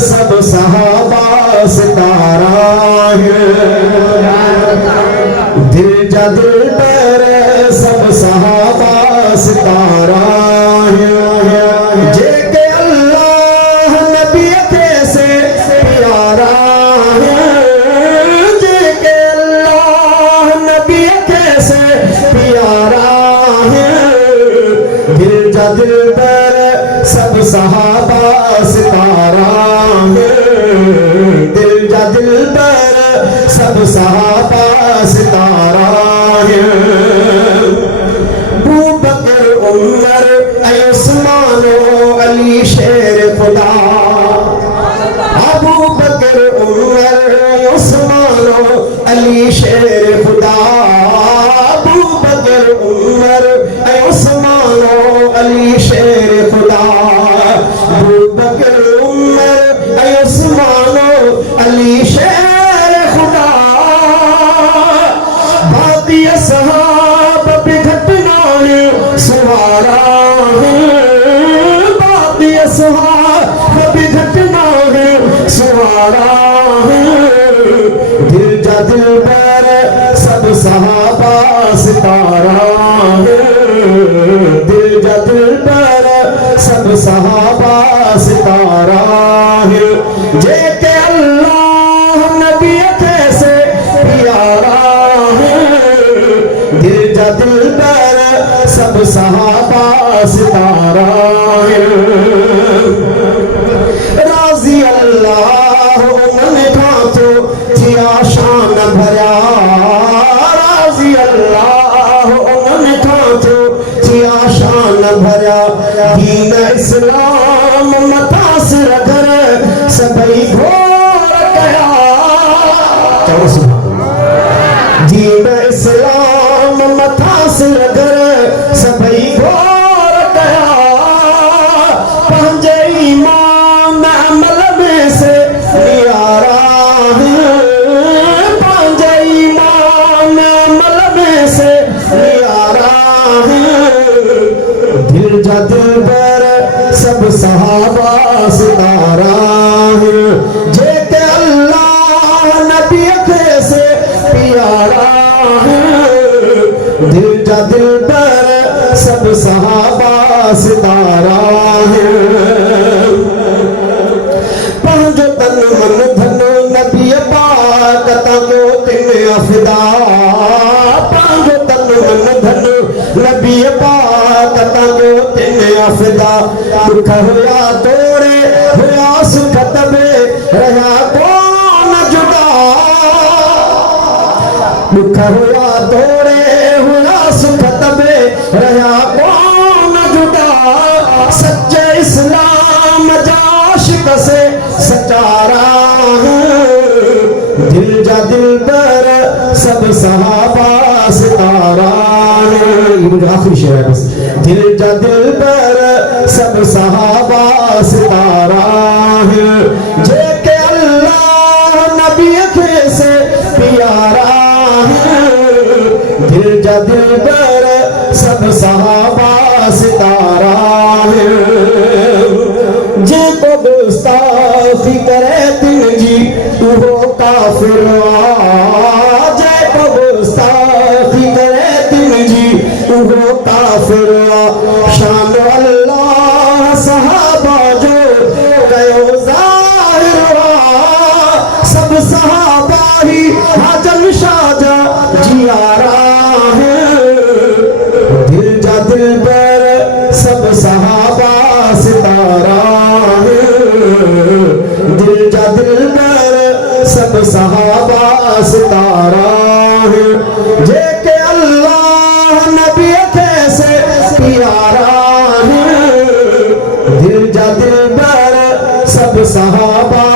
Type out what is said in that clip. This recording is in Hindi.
सब सहाबा सितारा है। दिल जा दिल पर सब सहाबा सितारा है। जे के अल्लाह नबी से प्यारा है। जे के अल्लाह नबी से प्यारा है। दिल जा दिल पर सब सहाबा सितारा है। दिल जा दिल पर सब सहाबा सितारा है। अबू बकर उमर उस्मान अली शेर खुदा। अबू बकर उमर उस्मान अली शेर खुदा। अबू बकर उमर उस्मान अली शेर खुदा। अबू बकर उमर उस्मान अली शेर खुदा। बाकी सहाब भी घटना सुहारा है। बाकी सहाब भी घटना सुहारा है। दिल जा दिल पर सब सहाबा सितारा है। दिल जा दिल पर सब सहाबा सितारा है। जे के अल्लाह नबी से प्यारा है। दिल जा दिल पर सब सहाबा सितारा है। राजी अल्लाह मन खातो जिया शान भरा। राजी अल्लाह मन खातो जिया शान भरा। दीन इस्लाम मतासर कर सबई घोर गया। दीन इस्लाम मतासर कर सबई घोर गया। पंजे ईमान अमल में से प्यारा है। पंजे ईमान अमल में से प्यारा है। दिल जा दिल पर सब सहाबा सितारा है। जे के अल्लाह नबी से प्यारा है। दिल जा दिल पर सब सहाबा सितारा है। पंजो तन मन धन नबी पाक तको तिन अफदा। पंजो तन मन धन नबी पाक तको तिन अफदा। दुख हुआ तोड़े हुआ सुख तबे रहा कौन जुदा। दुख हुआ तोड़े हुआ सुख तबे रहा कौन जुदा। सच्चे इस्लाम जाशिक से सचारा है। दिल जा दिल पर सब सहाबा सितारा है। आखिरी शेर है बस। दिल जा दिल पर सब सहाबा सितारा है। जे के अल्लाह नबी से प्यारा है। दिल जा दिल पर सब सहाबा सितारा है। जे को गुस्ताखी करे दिन जी वो काफिर। जे को गुस्ताखी करे दिन जी वो काफिर। शान अल्लाह सहाबा जो गयो ज़ाहिर। सब सहाबा ही हाजम शाजा जियारा है। दिल जा दिल पर सब सहाबा सितारा है। दिल जा दिल पर सब सहाबा सितारा है। जे के अल्लाह नबी से प्यारा है। दिल जा दिल पर सब सहाबा